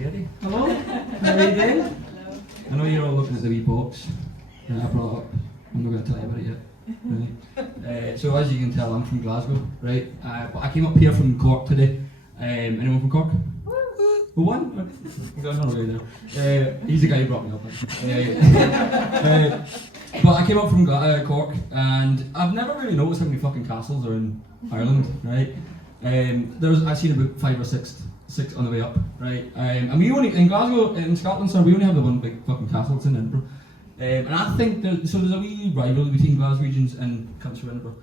Katie. Hello, how are you doing? Hello. I know you're all looking at the wee box that I brought up. I'm not going to tell you about it yet. Right. So as you can tell, I'm from Glasgow, right? But I came up here from Cork today. Anyone from Cork? Who won? There's another guy there. He's the guy who brought me up. But I came up from Cork, and I've never really noticed how many fucking castles are in Ireland, right? I've seen about 5 or 6 on the way up, right? And we only in Glasgow, in Scotland, so we only have the one big fucking castle. It's in Edinburgh. And I think there's a wee rivalry between Glaswegians and cunts from Edinburgh.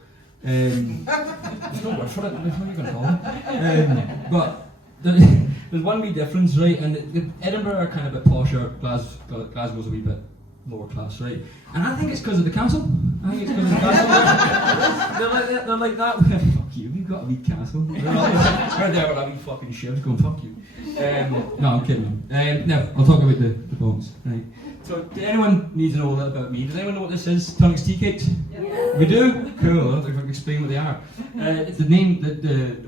There's no word for it. What are you going to call it? But there's one wee difference, right? And Edinburgh are kind of a bit posher. Glasgow's a wee bit lower class, right? And I think it's because of the castle. I think it's because of the castle. they're like that. Fuck you, you've got a wee castle. They're there with a wee fucking shiv going, fuck you. No, I'm kidding. Now, I'll talk about the bones, right? So, do anyone need to know a little about me? Does anyone know what this is? Tunnock's tea cakes? Yeah. We do? Cool, I don't think I can explain what they are. It's the name,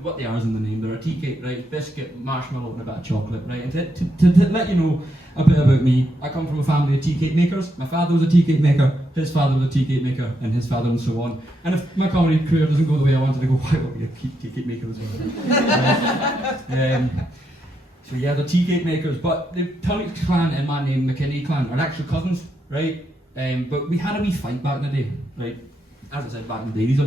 what they are is in the name. They're a tea cake, right? Biscuit, marshmallow and a bit of chocolate, right? And to let you know a bit about me, I come from a family of tea cake makers. My father was a tea cake maker, his father was a tea cake maker, and his father and so on. And if my comedy career doesn't go the way I wanted to go, why won't be a tea cake maker as well? So yeah, they're tea cake makers, but the Tunnock clan and my name, McKinney clan, are actual cousins, right? But we had a wee fight back in the day, right? As I said, back in the day, these are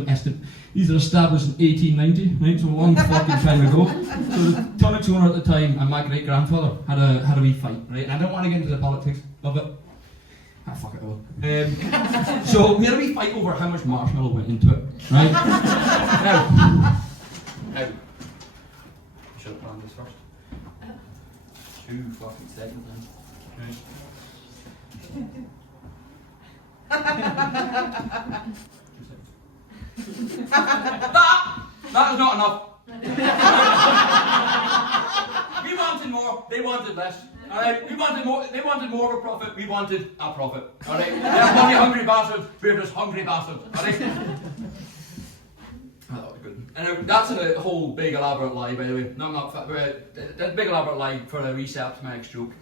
established in 1890, right? So a long fucking time ago. So the Tunnock's owner at the time and my great grandfather had a wee fight, right? And I don't want to get into the politics of it. Ah, fuck it all. So we had a wee fight over how much marshmallow went into it, right? Now, I should have planned this first. 2 fucking seconds, man. Right. 2 seconds. That is not enough. We wanted more, they wanted less. Alright, we wanted more, they wanted more of a profit, we wanted a profit. Alright, they're money hungry bastards, we're just hungry bastards. Alright. Oh, that was good. And that's a whole big elaborate lie, by the way. No, I'm not. That big elaborate lie for a reset to my next joke.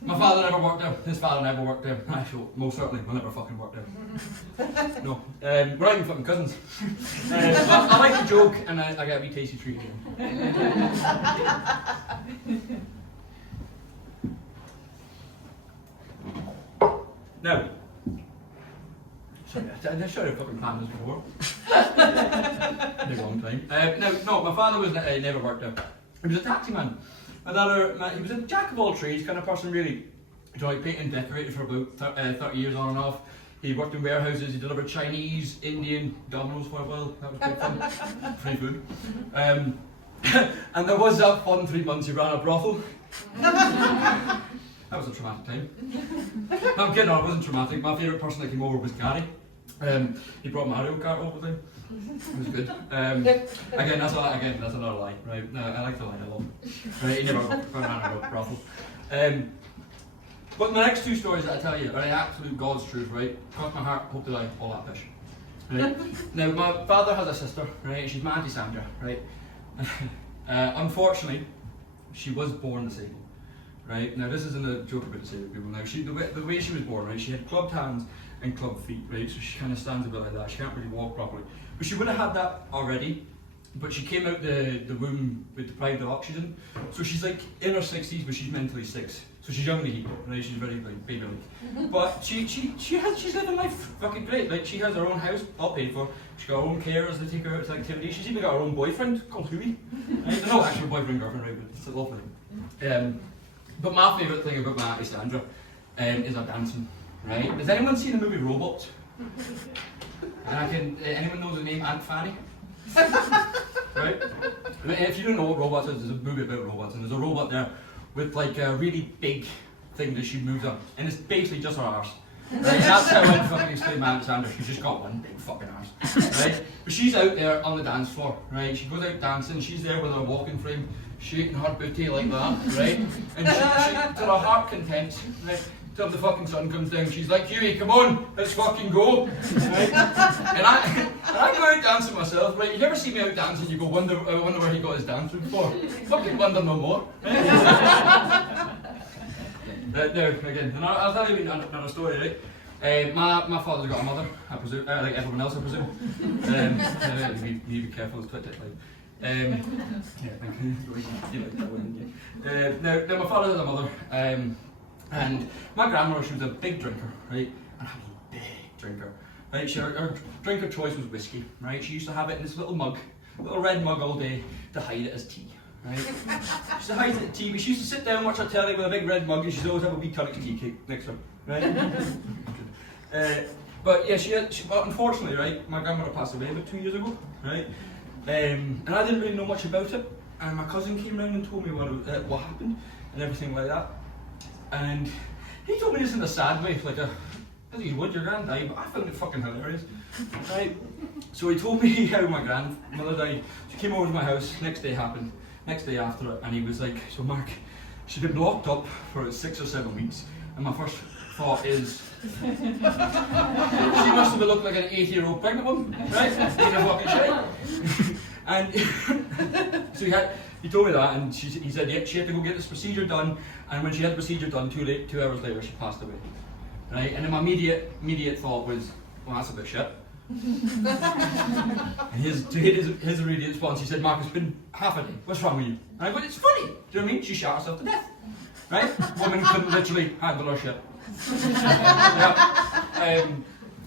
My father never worked there. His father never worked there. Actually, most certainly will never fucking work there. No, we're not even fucking cousins. I like the joke, and I get a wee tasty treat again. Now. Sorry, I should have fucking planned this before. Big long time. No, my father was never worked there. He was a taxi man. He was a jack of all trades kind of person, really. He like painted and decorated for about 30 years on and off. He worked in warehouses. He delivered Chinese, Indian, Domino's for a while. That was big fun. Free food. And there was that fun 3 months he ran a brothel. That was a traumatic time. No, I'm kidding, no, it wasn't traumatic. My favourite person that came over was Gary. He brought Mario Kart over with him. It was good. Again, that's another lie, right? No, I like to lie a lot. Right, he never ran a brothel. But the next 2 stories that I tell you are the absolute God's truth, right? Cross my heart, hope to die, all that fish. Right? Now, my father has a sister, right? She's my Auntie Sandra, right? Unfortunately, she was born disabled. Right, now this isn't a joke about disabled people. Now, the way she was born, right, she had clubbed hands and clubbed feet, right, so she kind of stands a bit like that. She can't really walk properly. But she would have had that already, but she came out the womb with deprived of oxygen. So she's like in her 60s, but she's mentally 6. So she's young and right, she's very like baby-like. But she's living life fucking great. Like, she has her own house, all paid for. She's got her own carers that take her out to activities. She's even got her own boyfriend called Huey. Right? No actual boyfriend, girlfriend, right, but it's a lovely thing. But my favourite thing about my Auntie Sandra is her dancing, right? Has anyone seen the movie Robots? And anyone know the name Aunt Fanny? Right? If you don't know what Robots is, there's a movie about robots, and there's a robot there with like a really big thing that she moves on, and it's basically just her arse. Right? And that's how I fucking explain my Aunt Sandra. She's just got one big fucking arse, right? But she's out there on the dance floor, right? She goes out dancing, she's there with her walking frame, shaking her booty like that, right? And she to her heart content, right? Till the fucking sun comes down, she's like, Huey, come on, let's fucking go, right? And I go out dancing myself, right? You never see me out dancing, you go, I wonder where he got his dance room for. Fucking wonder no more. There again. And I'll tell you another story, right? My father's got a mother, I presume, like everyone else, I presume. You need to be careful with Twitter. Yeah, thank you. You like that one, yeah. Now my father has a mother, and my grandmother, she was a big drinker, right? And I was a big drinker. Right? Her drink of choice was whiskey, right? She used to have it in this little mug, little red mug all day to hide it as tea. Right? She used to hide it in tea, but she used to sit down and watch her telly with a big red mug, and she'd always have a wee Tunnock tea cake next to her. Right? But yeah, but unfortunately, right, my grandmother passed away about 2 years ago, right? And I didn't really know much about it. And my cousin came round and told me what happened and everything like that. And he told me this in a sad way, like I think you would, your gran died, but I found it fucking hilarious, right? So he told me how my grandmother died. She came over to my house, next day after it, and he was like, so Mark, she'd been locked up for 6 or 7 weeks, and my first thought is, she must have looked like an 80-year-old pregnant woman, right? In a fucking shite. And so he told me that, and he said yeah, she had to go get this procedure done, and when she had the procedure done, 2 hours later, she passed away. Right? And then my immediate thought was, well, that's a bit shit. And his immediate response, he said, Mark, it's been half a day. What's wrong with you? And I go, it's funny. Do you know what I mean? She shot herself to death. Right? Woman couldn't literally handle her shit. Yeah.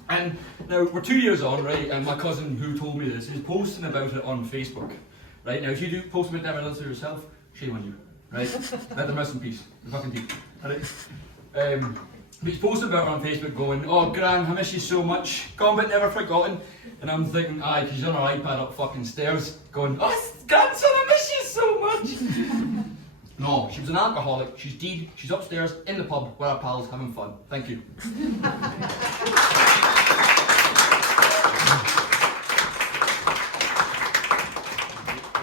And now we're 2 years on, right? And my cousin who told me this is posting about it on Facebook. Right? Now, if you do post about evidence to yourself, shame on you. Right? Let them rest in peace. The fucking deep. Right? But he's posting about it on Facebook going, oh Gran, I miss you so much, gone but never forgotten. And I'm thinking, aye, because she's on her iPad up fucking stairs going, oh grandson, I miss you so much. No, she was an alcoholic, she's dead, she's upstairs in the pub with her pals having fun. Thank you.